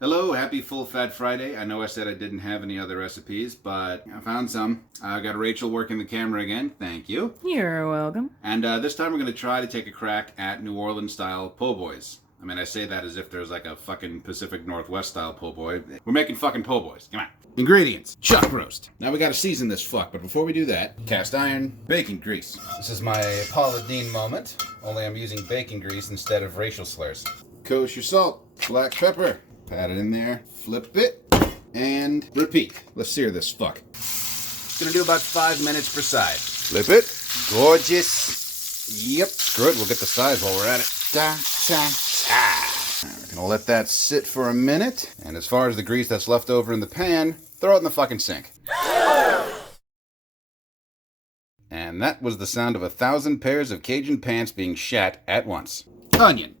Hello, happy Full Fat Friday. I know I said I didn't have any other recipes, but I found some. I got Rachel working the camera again. Thank you. You're welcome. And this time we're going to try to take a crack at New Orleans-style po' boys. I mean, I say that as if there's like a fucking Pacific Northwest-style po' boy. We're making fucking po' boys. Come on. Ingredients: chuck roast. Now we gotta season this fuck, but before we do that, cast iron, bacon grease. This is my Paula Deen moment, only I'm using bacon grease instead of racial slurs. Kosher salt, black pepper. Pat it in there, flip it, and repeat. Let's sear this fuck. Gonna do about 5 minutes per side. Flip it. Gorgeous. Yep. Screw it, we'll get the sides while we're at it. Da, da, da. We're gonna let that sit for a minute. And as far as the grease that's left over in the pan, throw it in the fucking sink. And that was the sound of 1,000 pairs of Cajun pants being shat at once. Onion.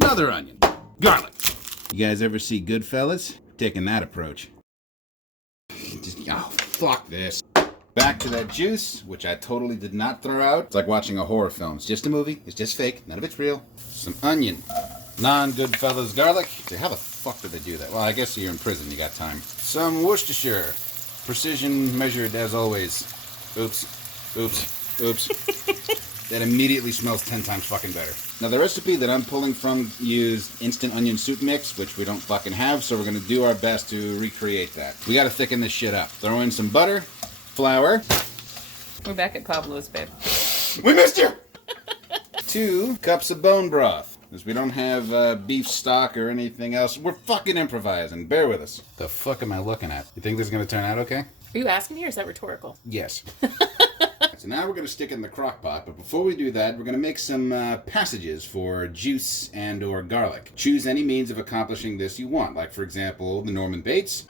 Another onion. Garlic. You guys ever see Goodfellas? Taking that approach. Oh, fuck this. Back to that juice, which I totally did not throw out. It's like watching a horror film. It's just a movie. It's just fake. None of it's real. Some onion. Non-Goodfellas garlic. See, how the fuck did they do that? Well, I guess you're in prison. You got time. Some Worcestershire. Precision measured as always. Oops. Oops. Oops. That immediately smells 10 times fucking better. Now the recipe that I'm pulling from used instant onion soup mix, which we don't fucking have, so we're gonna do our best to recreate that. We gotta thicken this shit up. Throw in some butter, flour. We're back at Pablo's, babe. We missed you! 2 cups of bone broth. Because we don't have beef stock or anything else. We're fucking improvising. Bear with us. The fuck am I looking at? You think this is gonna turn out okay? Are you asking me or is that rhetorical? Yes. So now we're going to stick it in the crock pot, but before we do that, we're going to make some passages for juice and or garlic. Choose any means of accomplishing this you want, like for example, the Norman Bates,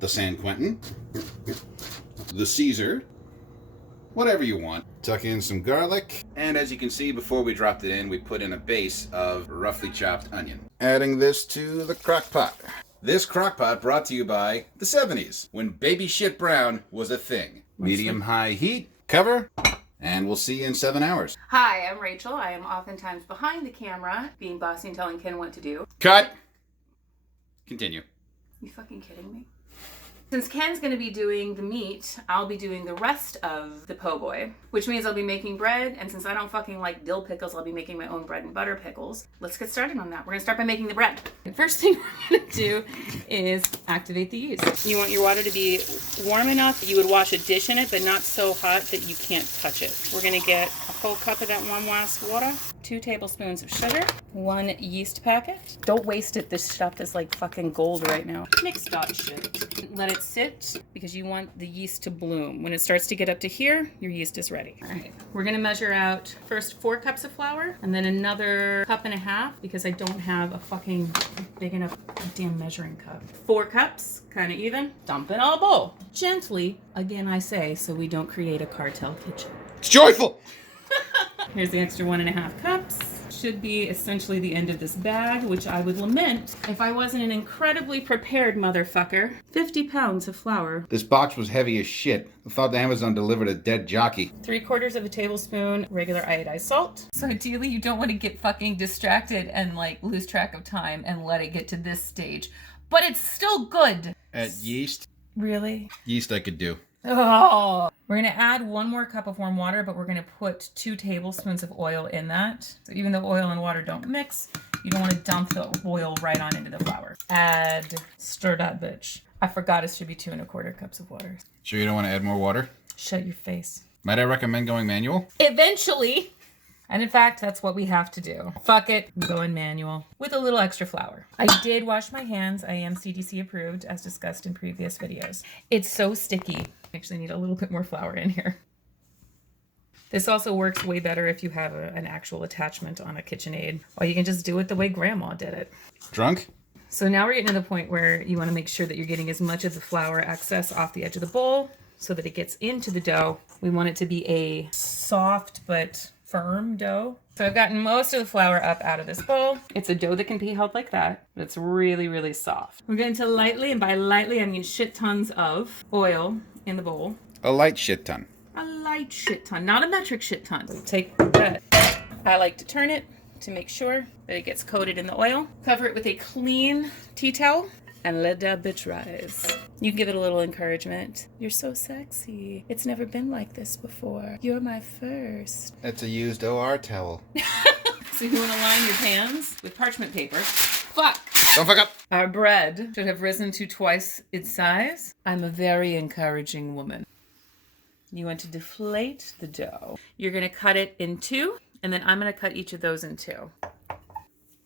the San Quentin, the Caesar, whatever you want. Tuck in some garlic, and as you can see, before we dropped it in, we put in a base of roughly chopped onion. Adding this to the crock pot. This crock pot brought to you by the 70s, when baby shit brown was a thing. Medium-high heat, cover, and we'll see you in 7 hours. Hi, I'm Rachel. I am oftentimes behind the camera, being bossy and telling Ken what to do. Cut! Continue. You fucking kidding me? Since Ken's going to be doing the meat, I'll be doing the rest of the po' boy, which means I'll be making bread, and since I don't fucking like dill pickles, I'll be making my own bread and butter pickles. Let's get started on that. We're going to start by making the bread. The first thing we're going to do is activate the yeast. You want your water to be warm enough that you would wash a dish in it, but not so hot that you can't touch it. We're going to get a whole cup of that warm water, 2 tablespoons of sugar, 1 yeast packet. Don't waste it. This stuff is like fucking gold right now. Mix that shit. Let it sit because you want the yeast to bloom. When it starts to get up to here, your yeast is ready. All right, we're gonna measure out first 4 cups of flour and then another 1.5 cups because I don't have a fucking big enough damn measuring cup. 4 cups, kind of even. Dump in a bowl. Gently, again I say, so we don't create a cartel kitchen. It's joyful! Here's the extra 1.5 cups. Should be essentially the end of this bag, which I would lament if I wasn't an incredibly prepared motherfucker. 50 pounds of flour. This box was heavy as shit. I thought Amazon delivered a dead jockey. 3/4 tablespoon regular iodized salt. So ideally you don't want to get fucking distracted and like lose track of time and let it get to this stage. But it's still good. At yeast? Really? Yeast I could do. Oh, we're going to add 1 more cup of warm water, but we're going to put 2 tablespoons of oil in that. So even though oil and water don't mix, you don't want to dump the oil right on into the flour. Stir that bitch. I forgot it should be 2.25 cups of water. Sure you don't want to add more water? Shut your face. Might I recommend going manual? Eventually. And in fact, that's what we have to do. Fuck it, go in manual with a little extra flour. I did wash my hands. I am CDC approved, as discussed in previous videos. It's so sticky. I actually need a little bit more flour in here. This also works way better if you have an actual attachment on a KitchenAid, or you can just do it the way Grandma did it. Drunk? So now we're getting to the point where you want to make sure that you're getting as much of the flour excess off the edge of the bowl so that it gets into the dough. We want it to be a soft but firm dough. So I've gotten most of the flour up out of this bowl. It's a dough that can be held like that, but it's really, really soft. We're going to lightly, and by lightly I mean shit tons of oil in the bowl. A light shit ton. A light shit ton, not a metric shit ton. So take that. I like to turn it to make sure that it gets coated in the oil. Cover it with a clean tea towel and let that bitch rise. You can give it a little encouragement. You're so sexy. It's never been like this before. You're my first. That's a used OR towel. So you want to line your pans with parchment paper. Fuck! Don't fuck up! Our bread should have risen to twice its size. I'm a very encouraging woman. You want to deflate the dough. You're going to cut it in two, and then I'm going to cut each of those in two.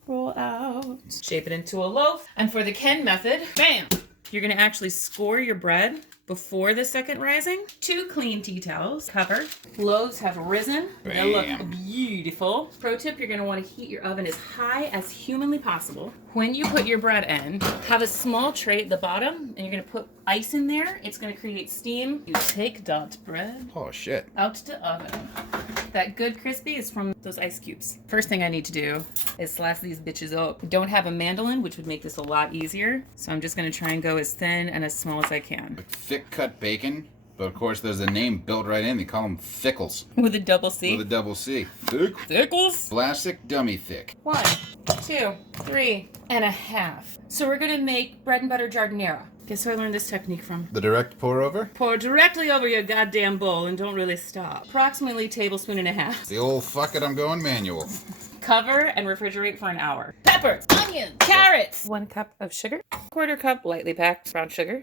Roll out. Shape it into a loaf. And for the Ken method, bam! You're going to actually score your bread before the second rising. 2 clean tea towels, cover. Loaves have risen. They look beautiful. Pro tip, you're going to want to heat your oven as high as humanly possible. When you put your bread in, have a small tray at the bottom, and you're going to put ice in there. It's going to create steam. You take that bread Oh, shit. out to oven. That good crispy is from those ice cubes. First thing I need to do is slice these bitches up. Don't have a mandolin, which would make this a lot easier. So I'm just going to try and go as thin and as small as I can. Thick cut bacon, but of course there's a name built right in. They call them Thickles. With a double C. With a double C. Thick. Thickles. Classic dummy thick. 1, 2, 3 and a half. So we're going to make bread and butter jardinera. Guess who I learned this technique from? The direct pour over? Pour directly over your goddamn bowl and don't really stop. Approximately a tablespoon and a half. The old fuck it, I'm going manual. Cover and refrigerate for an hour. Pepper, onions, carrots. 1 cup of sugar. 1/4 cup lightly packed brown sugar.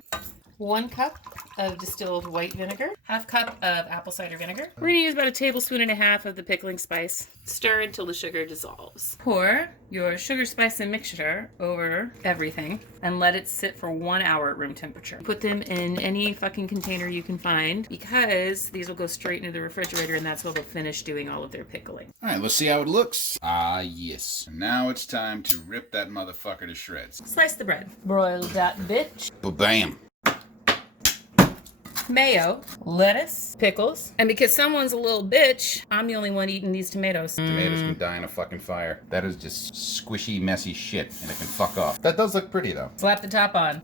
1 cup of distilled white vinegar. 1/2 cup of apple cider vinegar. We're gonna use about 1.5 tablespoons of the pickling spice. Stir until the sugar dissolves. Pour your sugar spice and mixture over everything and let it sit for 1 hour at room temperature. Put them in any fucking container you can find because these will go straight into the refrigerator and that's where they'll finish doing all of their pickling. All right, let's see how it looks. Ah, yes. Now it's time to rip that motherfucker to shreds. Slice the bread. Broil that bitch. Ba-bam. Mayo, lettuce, pickles. And because someone's a little bitch, I'm the only one eating these tomatoes. Tomatoes can die in a fucking fire. That is just squishy, messy shit, and it can fuck off. That does look pretty, though. Slap the top on.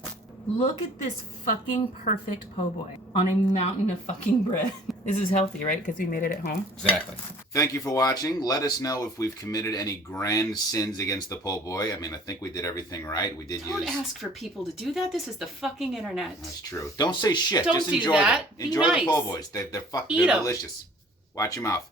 Look at this fucking perfect po' boy on a mountain of fucking bread. This is healthy, right? Because we made it at home. Exactly. Thank you for watching. Let us know if we've committed any grand sins against the po' boy. I mean, I think we did everything right. We did Don't ask for people to do that. This is the fucking internet. That's true. Don't say shit. Don't Just do enjoy that. them. Be Enjoy nice. the po' boys. They're Eat 'em. delicious. Watch your mouth.